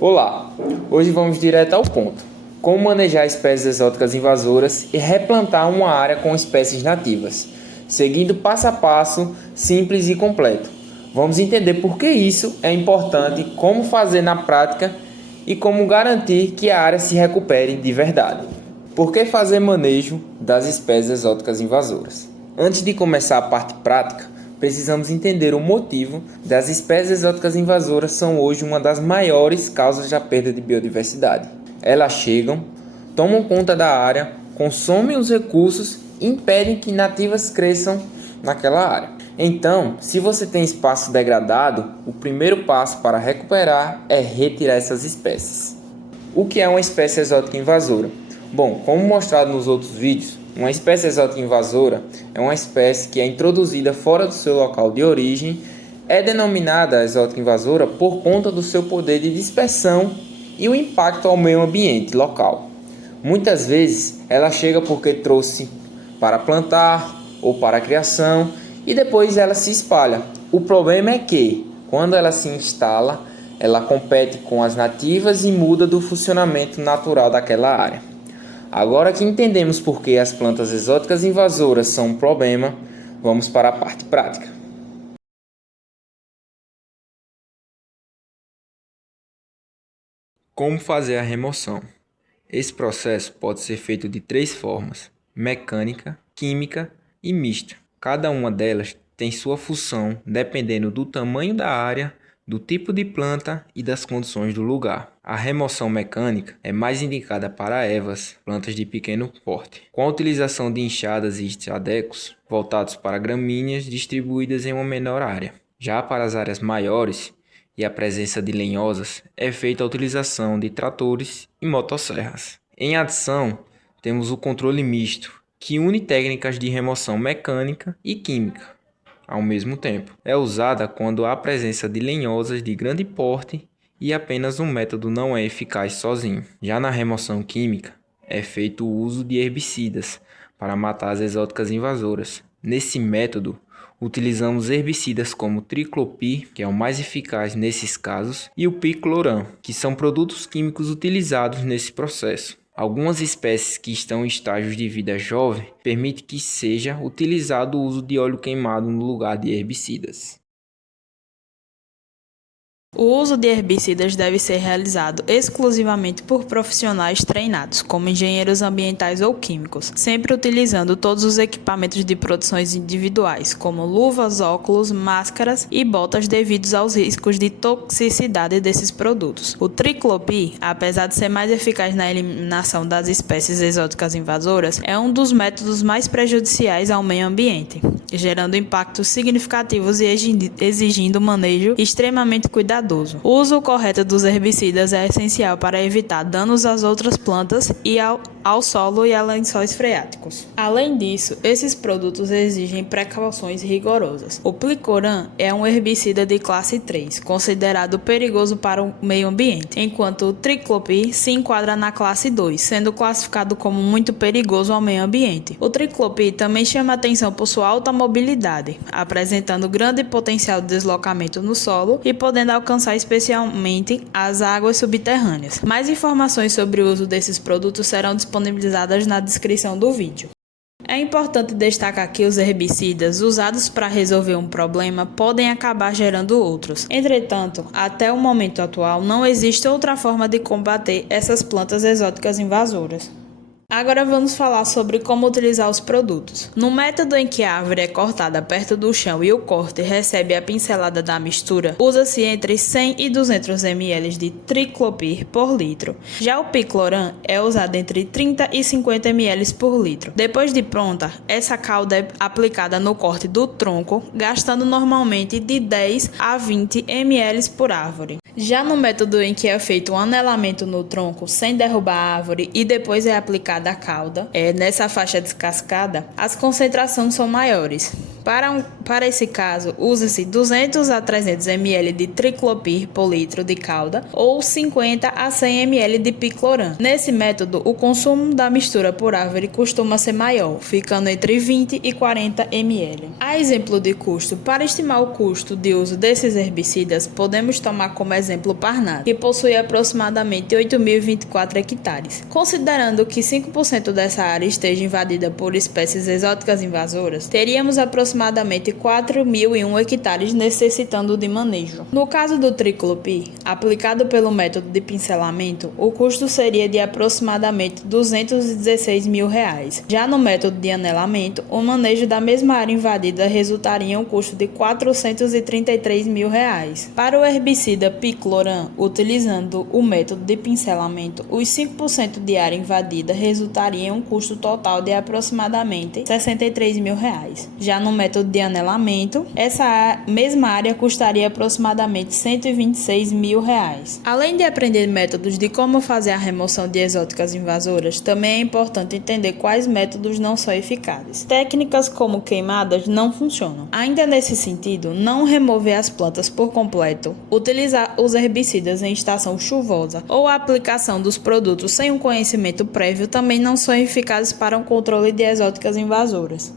Olá, hoje vamos direto ao ponto. Como manejar espécies exóticas invasoras e replantar uma área com espécies nativas, seguindo passo a passo, simples e completo. Vamos entender por que isso é importante, como fazer na prática e como garantir que a área se recupere de verdade. Por que fazer manejo das espécies exóticas invasoras? Antes de começar a parte prática, precisamos entender o motivo das espécies exóticas invasoras são hoje uma das maiores causas da perda de biodiversidade. Elas chegam, tomam conta da área, consomem os recursos e impedem que nativas cresçam naquela área. Então, se você tem espaço degradado, o primeiro passo para recuperar é retirar essas espécies. O que é uma espécie exótica invasora? Bom, como mostrado nos outros vídeos, uma espécie exótica invasora é uma espécie que é introduzida fora do seu local de origem, é denominada exótica invasora por conta do seu poder de dispersão e o impacto ao meio ambiente local. Muitas vezes ela chega porque trouxe para plantar ou para a criação e depois ela se espalha. O problema é que, quando ela se instala, ela compete com as nativas e muda do funcionamento natural daquela área. Agora que entendemos por que as plantas exóticas invasoras são um problema, vamos para a parte prática. Como fazer a remoção? Esse processo pode ser feito de 3 formas: mecânica, química e mista. Cada uma delas tem sua função dependendo do tamanho da área, do tipo de planta e das condições do lugar. A remoção mecânica é mais indicada para ervas, plantas de pequeno porte, com a utilização de enxadas e estradecos voltados para gramíneas distribuídas em uma menor área. Já para as áreas maiores e a presença de lenhosas, é feita a utilização de tratores e motosserras. Em adição, temos o controle misto, que une técnicas de remoção mecânica e química ao mesmo tempo. É usada quando há presença de lenhosas de grande porte e apenas um método não é eficaz sozinho. Já na remoção química, é feito o uso de herbicidas para matar as exóticas invasoras. Nesse método, utilizamos herbicidas como triclopir, que é o mais eficaz nesses casos, e o picloram, que são produtos químicos utilizados nesse processo. Algumas espécies que estão em estágios de vida jovem permitem que seja utilizado o uso de óleo queimado no lugar de herbicidas. O uso de herbicidas deve ser realizado exclusivamente por profissionais treinados, como engenheiros ambientais ou químicos, sempre utilizando todos os equipamentos de proteções individuais, como luvas, óculos, máscaras e botas devidos aos riscos de toxicidade desses produtos. O triclopir, apesar de ser mais eficaz na eliminação das espécies exóticas invasoras, é um dos métodos mais prejudiciais ao meio ambiente, gerando impactos significativos e exigindo manejo extremamente cuidadoso. O uso correto dos herbicidas é essencial para evitar danos às outras plantas e ao solo e a lençóis freáticos. Além disso, esses produtos exigem precauções rigorosas. O plicoran é um herbicida de classe 3, considerado perigoso para o meio ambiente, enquanto o triclopir se enquadra na classe 2, sendo classificado como muito perigoso ao meio ambiente. O triclopir também chama atenção por sua alta mobilidade, apresentando grande potencial de deslocamento no solo e podendo alcançar especialmente as águas subterrâneas. Mais informações sobre o uso desses produtos serão disponibilizadas na descrição do vídeo. É importante destacar que os herbicidas usados para resolver um problema podem acabar gerando outros. Entretanto, até o momento atual, não existe outra forma de combater essas plantas exóticas invasoras. Agora vamos falar sobre como utilizar os produtos. No método em que a árvore é cortada perto do chão e o corte recebe a pincelada da mistura, usa-se entre 100 e 200 ml de triclopir por litro. Já o picloram é usado entre 30 e 50 ml por litro. Depois de pronta, essa calda é aplicada no corte do tronco, gastando normalmente de 10 a 20 ml por árvore. Já no método em que é feito um anelamento no tronco sem derrubar a árvore e depois é aplicada a cauda, nessa faixa descascada, as concentrações são maiores. Para esse caso, usa-se 200 a 300 ml de triclopir por litro de calda ou 50 a 100 ml de picloram. Nesse método, o consumo da mistura por árvore costuma ser maior, ficando entre 20 e 40 ml. A exemplo de custo, para estimar o custo de uso desses herbicidas, podemos tomar como exemplo Parnato, que possui aproximadamente 8.024 hectares. Considerando que 5% dessa área esteja invadida por espécies exóticas invasoras, teríamos aproximadamente 4.001 hectares necessitando de manejo. No caso do triclopir, aplicado pelo método de pincelamento, o custo seria de aproximadamente R$ 216 mil. Já no método de anelamento, o manejo da mesma área invadida resultaria em um custo de R$ 433 mil. Para o herbicida picloram, utilizando o método de pincelamento, os 5% de área invadida resultaria em um custo total de aproximadamente R$ 63 mil. Já no método de anelamento, essa mesma área custaria aproximadamente R$ 126 mil. Além de aprender métodos de como fazer a remoção de exóticas invasoras, também é importante entender quais métodos não são eficazes. Técnicas como queimadas não funcionam. Ainda nesse sentido, não remover as plantas por completo, utilizar os herbicidas em estação chuvosa ou a aplicação dos produtos sem um conhecimento prévio também não são eficazes para o controle de exóticas invasoras.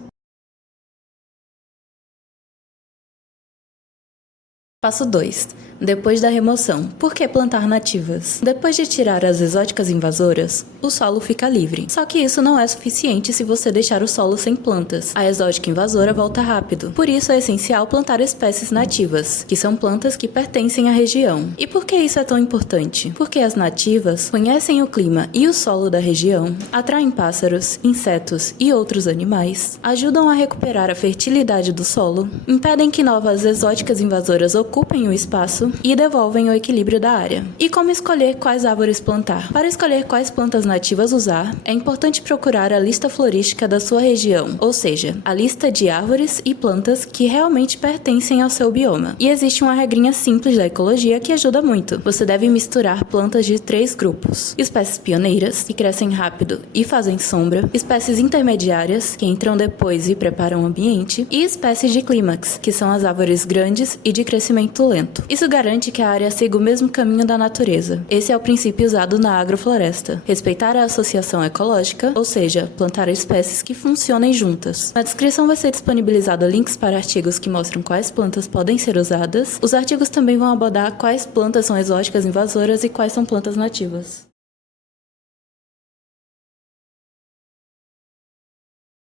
Passo 2. Depois da remoção, por que plantar nativas? Depois de tirar as exóticas invasoras, o solo fica livre. Só que isso não é suficiente se você deixar o solo sem plantas. A exótica invasora volta rápido. Por isso é essencial plantar espécies nativas, que são plantas que pertencem à região. E por que isso é tão importante? Porque as nativas conhecem o clima e o solo da região, atraem pássaros, insetos e outros animais, ajudam a recuperar a fertilidade do solo, impedem que novas exóticas invasoras ocupem o espaço e devolvem o equilíbrio da área. E como escolher quais árvores plantar? Para escolher quais plantas nativas usar, é importante procurar a lista florística da sua região, ou seja, a lista de árvores e plantas que realmente pertencem ao seu bioma. E existe uma regrinha simples da ecologia que ajuda muito. Você deve misturar plantas de 3 grupos: espécies pioneiras, que crescem rápido e fazem sombra, espécies intermediárias, que entram depois e preparam o ambiente, e espécies de clímax, que são as árvores grandes e de crescimento lento. Isso garante que a área siga o mesmo caminho da natureza. Esse é o princípio usado na agrofloresta. Respeitar a associação ecológica, ou seja, plantar espécies que funcionem juntas. Na descrição vai ser disponibilizado links para artigos que mostram quais plantas podem ser usadas. Os artigos também vão abordar quais plantas são exóticas invasoras e quais são plantas nativas.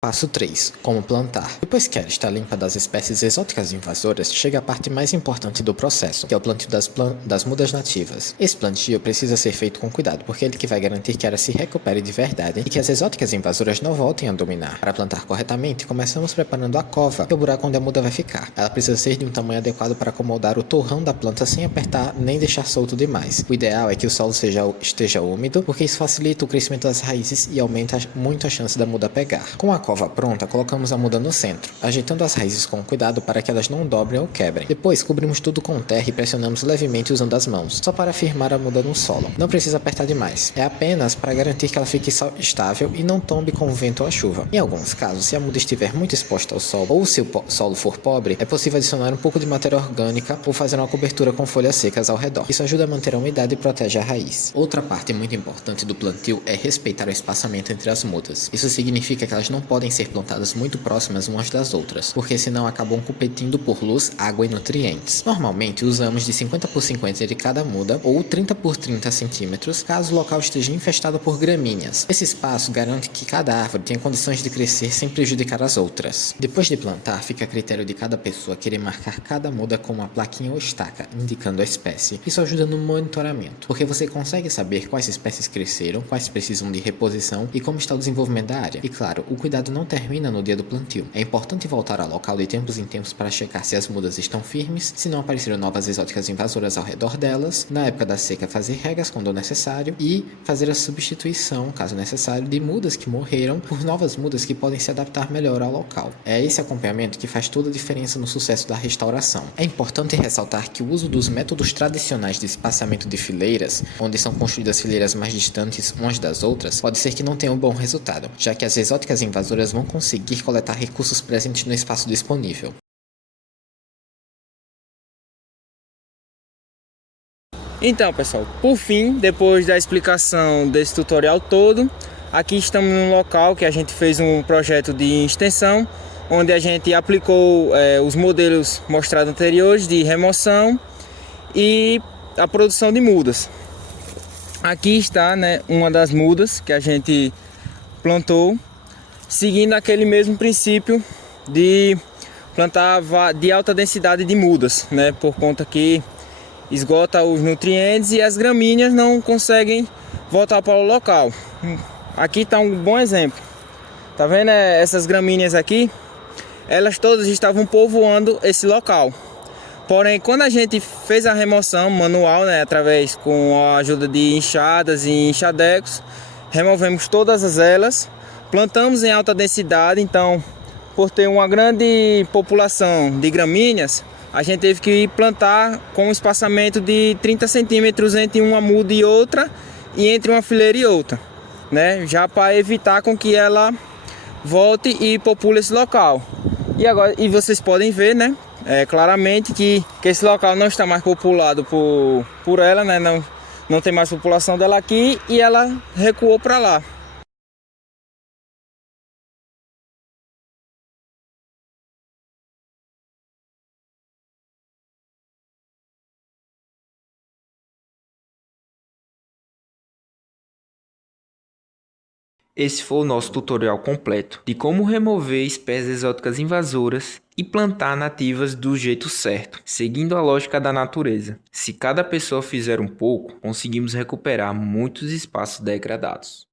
Passo 3. Como plantar. Depois que a área está limpa das espécies exóticas invasoras, chega a parte mais importante do processo, que é o plantio das mudas nativas. Esse plantio precisa ser feito com cuidado, porque é ele que vai garantir que a área se recupere de verdade e que as exóticas invasoras não voltem a dominar. Para plantar corretamente, começamos preparando a cova, que é o buraco onde a muda vai ficar. Ela precisa ser de um tamanho adequado para acomodar o torrão da planta sem apertar nem deixar solto demais. O ideal é que o solo esteja úmido, porque isso facilita o crescimento das raízes e aumenta muito a chance da muda pegar. Com a cova pronta, colocamos a muda no centro, ajeitando as raízes com cuidado para que elas não dobrem ou quebrem. Depois, cobrimos tudo com terra e pressionamos levemente usando as mãos, só para firmar a muda no solo. Não precisa apertar demais, é apenas para garantir que ela fique estável e não tombe com o vento ou a chuva. Em alguns casos, se a muda estiver muito exposta ao sol ou se o solo for pobre, é possível adicionar um pouco de matéria orgânica ou fazer uma cobertura com folhas secas ao redor. Isso ajuda a manter a umidade e protege a raiz. Outra parte muito importante do plantio é respeitar o espaçamento entre as mudas. Isso significa que elas não podem ser plantadas muito próximas umas das outras, porque senão acabam competindo por luz, água e nutrientes. Normalmente usamos de 50 por 50 de cada muda ou 30 por 30 centímetros, caso o local esteja infestado por gramíneas. Esse espaço garante que cada árvore tenha condições de crescer sem prejudicar as outras. Depois de plantar, fica a critério de cada pessoa querer marcar cada muda com uma plaquinha ou estaca, indicando a espécie. Isso ajuda no monitoramento, porque você consegue saber quais espécies cresceram, quais precisam de reposição e como está o desenvolvimento da área. E claro, o cuidado não termina no dia do plantio. É importante voltar ao local de tempos em tempos para checar se as mudas estão firmes, se não apareceram novas exóticas invasoras ao redor delas, na época da seca fazer regas quando necessário e fazer a substituição, caso necessário, de mudas que morreram por novas mudas que podem se adaptar melhor ao local. É esse acompanhamento que faz toda a diferença no sucesso da restauração. É importante ressaltar que o uso dos métodos tradicionais de espaçamento de fileiras, onde são construídas fileiras mais distantes umas das outras, pode ser que não tenha um bom resultado, já que as exóticas invasoras invasoras vão conseguir coletar recursos presentes no espaço disponível. Então, pessoal, por fim, depois da explicação desse tutorial todo, aqui estamos num local que a gente fez um projeto de extensão, onde a gente aplicou os modelos mostrados anteriores de remoção e a produção de mudas. Aqui está, né, uma das mudas que a gente plantou, seguindo aquele mesmo princípio de plantar de alta densidade de mudas, né, por conta que esgota os nutrientes e as gramíneas não conseguem voltar para o local. Aqui está um bom exemplo. Tá vendo essas gramíneas aqui? Elas todas estavam povoando esse local. Porém, quando a gente fez a remoção manual, né, através com a ajuda de enxadas e enxadecos, removemos todas elas, plantamos em alta densidade. Então, por ter uma grande população de gramíneas, a gente teve que plantar com um espaçamento de 30 centímetros entre uma muda e outra e entre uma fileira e outra, né? Já para evitar com que ela volte e popule esse local. E vocês podem ver, né, claramente que esse local não está mais populado por ela, né? Não tem mais população dela aqui e ela recuou para lá. Esse foi o nosso tutorial completo de como remover espécies exóticas invasoras e plantar nativas do jeito certo, seguindo a lógica da natureza. Se cada pessoa fizer um pouco, conseguimos recuperar muitos espaços degradados.